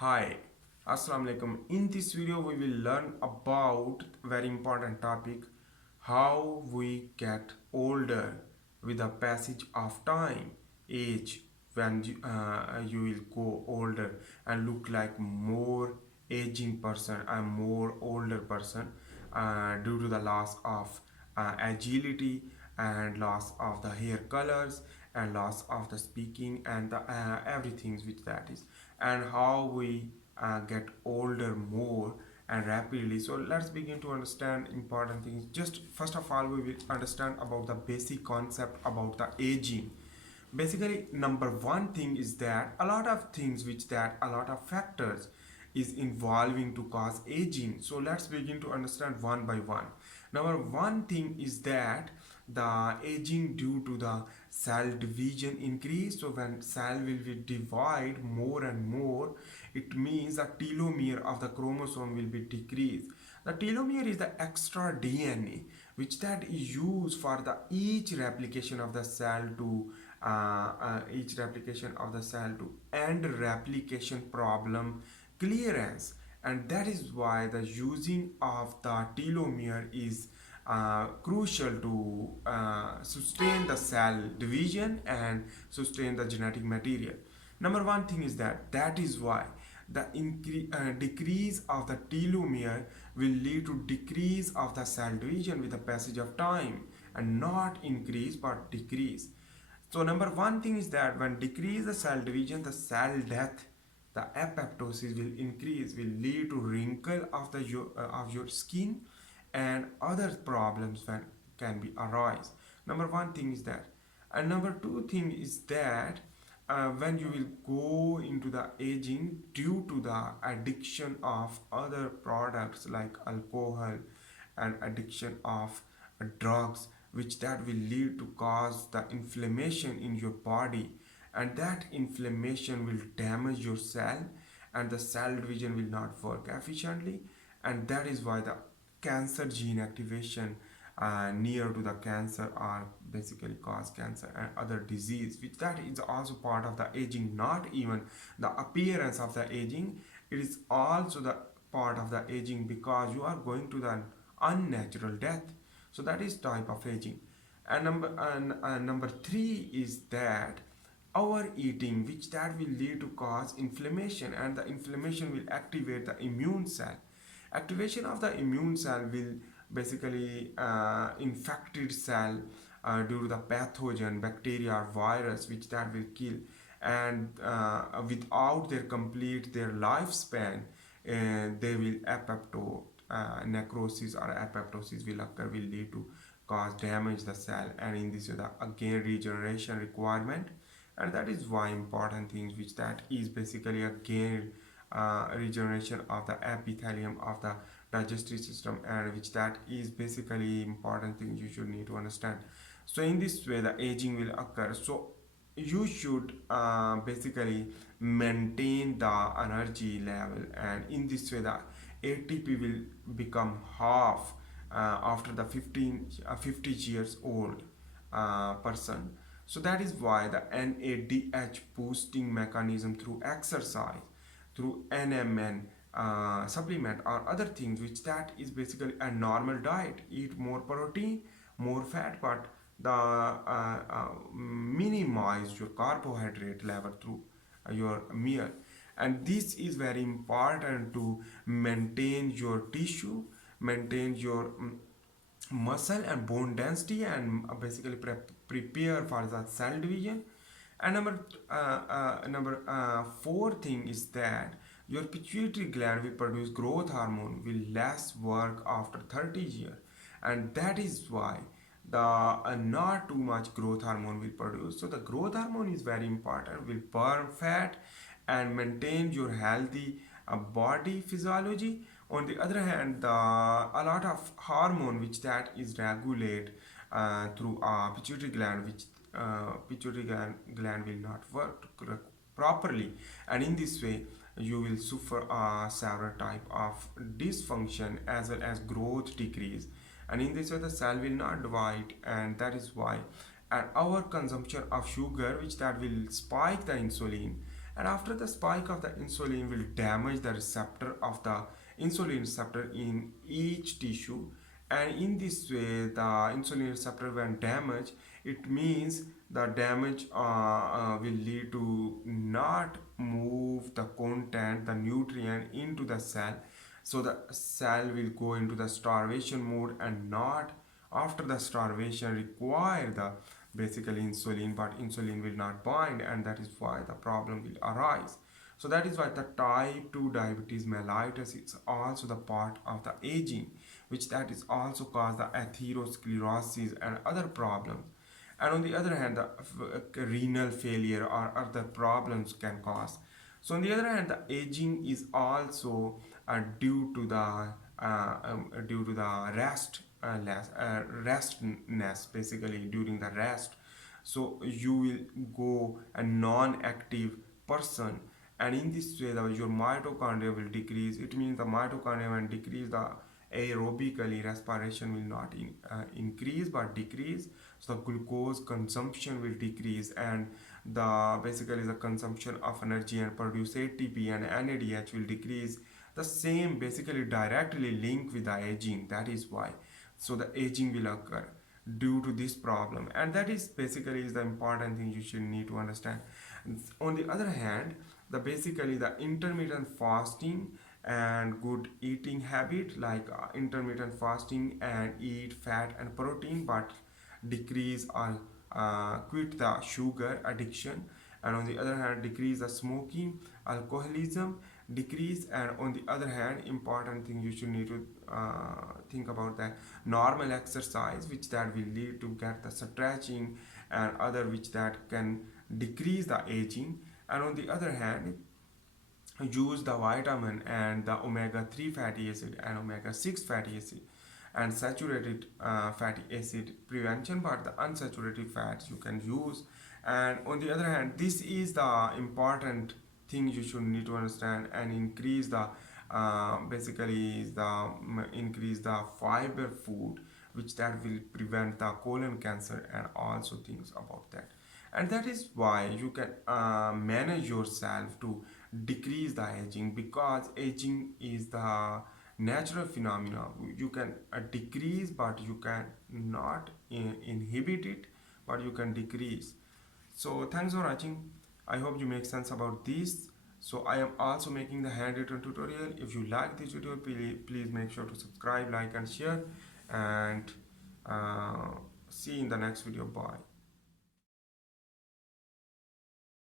Hi, Assalamu alaikum. In this video, we will learn about very important topic: how we get older with the passage of time, age. When you will go older and look like more aging person and more older person due to the loss of agility and loss of the hair colors and loss of the speaking and the everything which that is, and how we get older more and rapidly. So let's begin to understand important things. Just first of all, we will understand about the basic concept about the aging. Basically, number one thing is that a lot of things which that a lot of factors is involving to cause aging. So let's begin to understand one by one. Number one thing is that the aging due to the cell division increase. So when cell will be divide more and more, it means the telomere of the chromosome will be decreased. The telomere is the extra DNA which that is used for the each replication of the cell to end replication problem clearance, and that is why the using of the telomere is crucial to sustain the cell division and sustain the genetic material. Number one thing is that is why the decrease of the telomere will lead to decrease of the cell division with the passage of time, and not increase but decrease. So number one thing is that when decrease the cell division, the cell death, the apoptosis will increase, will lead to wrinkle of your skin and other problems when can be arise. Number one thing is that, and number two thing is that when you will go into the aging due to the addiction of other products like alcohol and addiction of drugs, which that will lead to cause the inflammation in your body, and that inflammation will damage your cell and the cell division will not work efficiently, and that is why the cancer gene activation near to the cancer are basically cause cancer and other disease, which that is also part of the aging. Not even the appearance of the aging, it is also the part of the aging, because you are going to the unnatural death. So that is type of aging. And number three is that overeating, which that will lead to cause inflammation, and the inflammation will activate the immune cell. Activation of the immune cell will basically infected cell due to the pathogen, bacteria or virus, which that will kill, and without their complete their lifespan, they will necrosis or apoptosis will occur, will lead to cause damage the cell, and in this way the again regeneration requirement. And that is why important things which that is basically again regeneration of the epithelium of the digestive system, and which that is basically important things you should need to understand. So in this way the aging will occur. So you should basically maintain the energy level, and in this way the ATP will become half after the 50 years old person. So that is why the NADH boosting mechanism through exercise, through NMN supplement or other things, which that is basically a normal diet. Eat more protein, more fat, but the minimize your carbohydrate level through your meal. And this is very important to maintain your tissue, maintain your muscle and bone density, and basically prepare for the cell division. And number four thing is that your pituitary gland will produce growth hormone will less work after 30 years, and that is why the not too much growth hormone will produce. So the growth hormone is very important, will burn fat and maintain your healthy body physiology. On the other hand, a lot of hormone which that is regulate through pituitary gland, which pituitary gland will not work properly, and in this way you will suffer several type of dysfunction as well as growth decrease, and in this way the cell will not divide, and that is why. And our consumption of sugar, which that will spike the insulin, and after the spike of the insulin will damage the receptor of the insulin receptor in each tissue, and in this way the insulin receptor when damaged, it means the damage will lead to not move the content, the nutrient into the cell, so the cell will go into the starvation mode and not after the starvation require the basically insulin, but insulin will not bind, and that is why the problem will arise. So that is why the type 2 diabetes mellitus is also the part of the aging, which that is also cause the atherosclerosis and other problems. And on the other hand, the renal failure or other problems can cause. So on the other hand, the aging is also due to the restness, basically during the rest. So you will go a non-active person, and in this way your mitochondria will decrease. It means the mitochondria will decrease, the aerobically respiration will not increase but decrease, so the glucose consumption will decrease, and the basically the consumption of energy and produce ATP and NADH will decrease. The same basically directly linked with the aging, that is why. So the aging will occur due to this problem, and that is basically is the important thing you should need to understand. On the other hand, the basically the intermittent fasting and good eating habit, like intermittent fasting and eat fat and protein but decrease or quit the sugar addiction, and on the other hand decrease the smoking, alcoholism decrease, and on the other hand important thing you should need to think about the normal exercise, which that will lead to get the stretching and other which that can decrease the aging, and on the other hand use the vitamin and the omega-3 fatty acid and omega-6 fatty acid and saturated fatty acid prevention, but the unsaturated fats you can use. And on the other hand, this is the important thing you should need to understand, and increase the basically is the increase the fiber food, which that will prevent the colon cancer and also things about that. And that is why you can manage yourself to decrease the aging, because aging is the natural phenomena. You can decrease but you can not inhibit it, but you can decrease. So thanks for watching. I hope you make sense about this. So I am also making the handwritten tutorial. If you like this video, please make sure to subscribe, like and share, and see you in the next video. Bye.